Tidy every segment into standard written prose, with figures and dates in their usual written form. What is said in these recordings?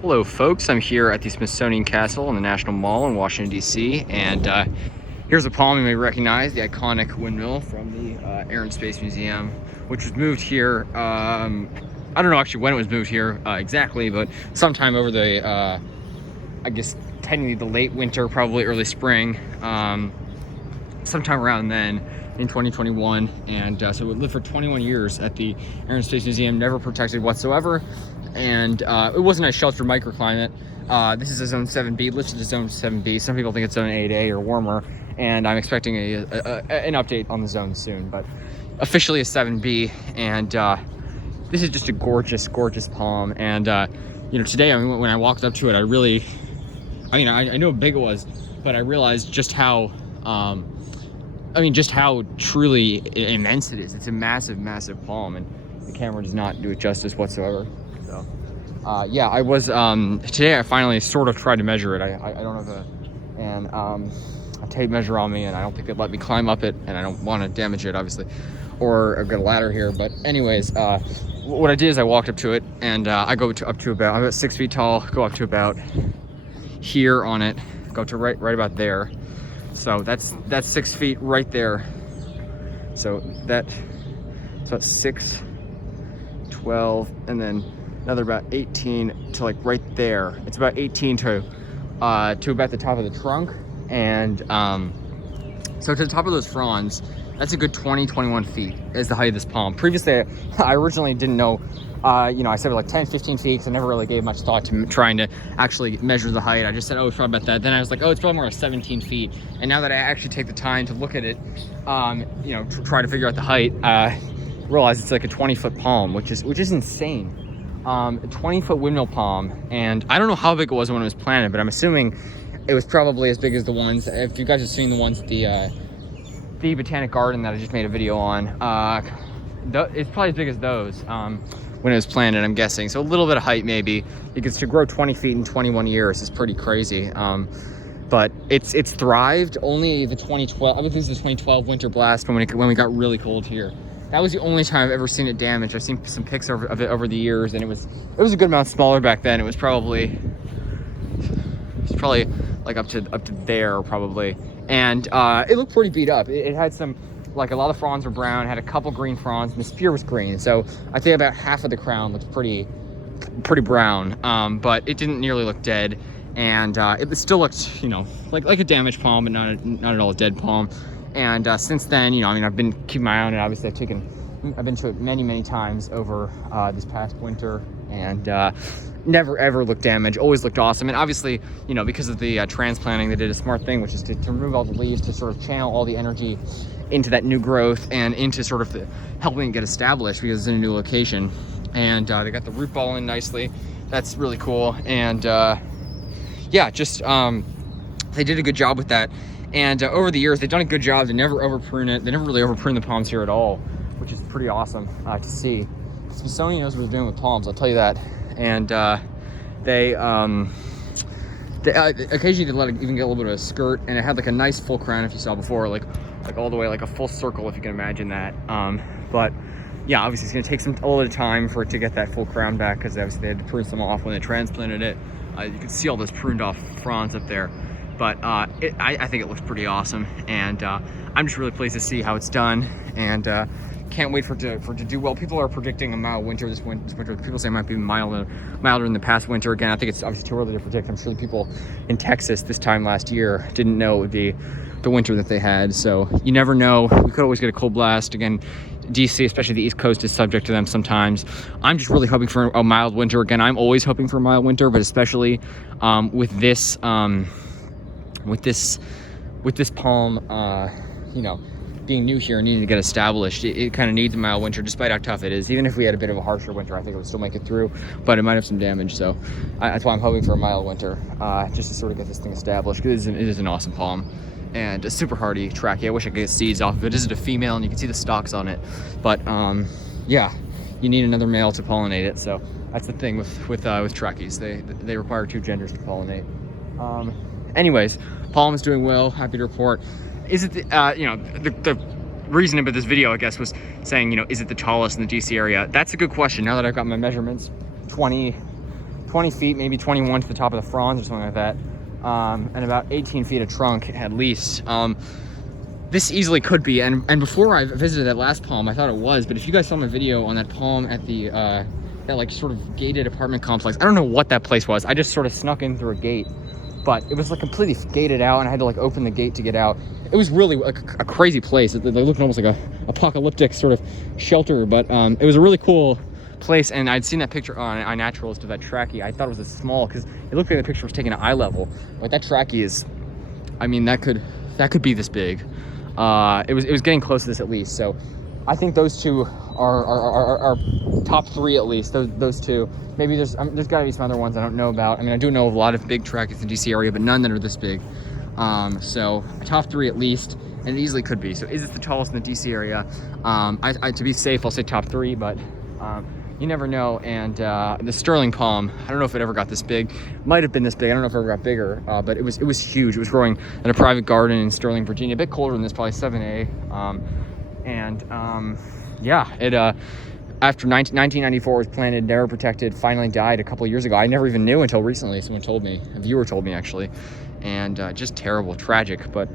Hello folks, I'm here at the Smithsonian Castle in the National Mall in Washington DC, and here's a palm you may recognize, the iconic windmill from the Air and Space Museum, which was moved here, I don't know actually when it was moved here exactly, but sometime over the, I guess technically the late winter, probably early spring, sometime around then in 2021, and so it lived for 21 years at the Air and Space Museum, never protected whatsoever. And it wasn't a sheltered microclimate. This is a zone 7B, listed as zone 7B. Some people think it's zone 8A or warmer, and I'm expecting an update on the zone soon, but officially a 7B. And this is just a gorgeous, gorgeous palm. And you know, today, I mean, when I walked up to it, I know how big it was, but I realized just how, just how truly immense it is. It's a massive, massive palm, and the camera does not do it justice whatsoever. So, yeah, I was, today I finally sort of tried to measure it. I don't have a tape measure on me, and I don't think it'd let me climb up it, and I don't want to damage it, obviously, or I've got a ladder here. But anyways, what I did is I walked up to it, and I go up to about, I'm about 6 feet tall, go up to about here on it, go to right about there. So that's 6 feet right there. So that's about 6, 12, and then another about 18 to like right there. It's about 18 to about the top of the trunk, and so to the top of those fronds, that's a good 20-21 feet is the height of this palm. Previously, I originally didn't know, I said like 10-15 feet, because I never really gave much thought to trying to actually measure the height. I just said, oh, it's probably about that. Then I was like, oh, it's probably more like 17 feet. And now that I actually take the time to look at it, try to figure out the height, realize it's like a 20-foot palm, which is insane. A 20-foot windmill palm, and I don't know how big it was when it was planted, but I'm assuming it was probably as big as the ones, if you guys have seen the ones at the Botanic Garden that I just made a video on, it's probably as big as those when it was planted, I'm guessing. So a little bit of height maybe, because to grow 20 feet in 21 years is pretty crazy. But it's thrived. Only the 2012, I think this is the 2012 winter blast when we got really cold here. That was the only time I've ever seen it damaged. I've seen some pics of it over the years, and it was a good amount smaller back then. It was probably like up to there probably, and it looked pretty beat up. It had some, like, a lot of fronds were brown, had a couple green fronds, and the spear was green. So I think about half of the crown looked pretty brown, but it didn't nearly look dead, and it still looked, like a damaged palm, but not at all a dead palm. And since then, I've been keeping my eye on it. Obviously, I've been to it many times over this past winter, and never ever looked damaged. Always looked awesome. And obviously, because of the transplanting, they did a smart thing, which is to remove all the leaves, to sort of channel all the energy into that new growth and into sort of helping it get established, because it's in a new location. And they got the root ball in nicely. That's really cool. And yeah, just they did a good job with that. And over the years, they've done a good job to never over prune it. They never really over prune the palms here at all, which is pretty awesome to see. Smithsonian knows what they're doing with palms, I'll tell you that. And they occasionally they let it even get a little bit of a skirt, and it had like a nice full crown, if you saw before, like all the way, like a full circle, if you can imagine that. But yeah, obviously it's gonna take a little bit of time for it to get that full crown back, because obviously they had to prune some off when they transplanted it. You can see all those pruned off fronds up there. But I think it looks pretty awesome, and I'm just really pleased to see how it's done, and can't wait for it to do well. People are predicting a mild winter this winter. People say it might be milder than the past winter. Again, I think it's obviously too early to predict. I'm sure the people in Texas this time last year didn't know it would be the winter that they had, so you never know. We could always get a cold blast. Again, DC, especially the East Coast, is subject to them sometimes. I'm just really hoping for a mild winter. Again, I'm always hoping for a mild winter, but especially with this palm, being new here and needing to get established, it kind of needs a mild winter, despite how tough it is. Even if we had a bit of a harsher winter, I think it would still make it through, but it might have some damage. So that's why I'm hoping for a mild winter, just to sort of get this thing established, because it is an awesome palm and a super hardy trachea. I wish I could get seeds off of it. This is a female, and you can see the stalks on it, but yeah, you need another male to pollinate it. So that's the thing with trachees. They require 2 genders to pollinate. Anyways, palm is doing well. Happy to report. Is it the reason about this video, I guess, was saying, is it the tallest in the DC area? That's a good question. Now that I've got my measurements, 20 20 feet, maybe 21 to the top of the fronds or something like that, and about 18 feet of trunk at least. This easily could be, and before I visited that last palm, I thought it was, but if you guys saw my video on that palm at the that like sort of gated apartment complex, I don't know what that place was. I just sort of snuck in through a gate, but it was like completely gated out, and I had to like open the gate to get out. It was really a crazy place. They looked almost like a apocalyptic sort of shelter, but it was a really cool place. And I'd seen that picture on iNaturalist of that trachea. I thought it was a small, because it looked like the picture was taken at eye level. Like that trachea is, I mean, that could be this big. It was getting close to this at least. So I think those two are top three at least. Those two. Maybe there's got to be some other ones I don't know about. I mean, I do know of a lot of big tracheas in the DC area, but none that are this big. So top three at least, and it easily could be. So is this the tallest in the DC area? To be safe, I'll say top three, but you never know. And the sterling palm, I don't know if it ever got this big. Might have been this big. I don't know if it ever got bigger, but it was huge. It was growing in a private garden in Sterling, Virginia. A bit colder than this, probably 7A. Yeah, it after 1994 was planted, never protected, finally died a couple of years ago. I never even knew until recently. Someone told me, a viewer told me actually, and just terrible, tragic. But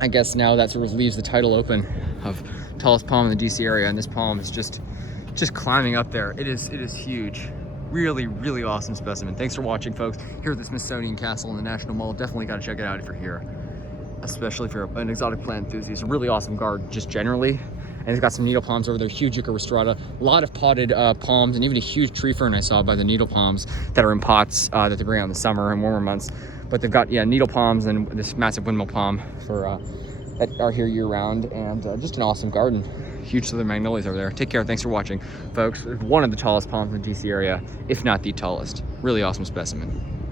I guess now that sort of leaves the title open of tallest palm in the DC area, and this palm is just climbing up there. It is huge. Really, really awesome specimen. Thanks for watching, folks. Here at the Smithsonian Castle in the National Mall. Definitely got to check it out if you're here, especially if you're an exotic plant enthusiast. A really awesome garden, just generally. And it's got some needle palms over there, huge Yucca rostrata, a lot of potted palms, and even a huge tree fern I saw by the needle palms that are in pots that they bring out in the summer and warmer months. But they've got, yeah, needle palms and this massive windmill palm for that are here year round, and just an awesome garden. Huge southern magnolias over there. Take care. Thanks for watching, folks. One of the tallest palms in the DC area, if not the tallest. Really awesome specimen.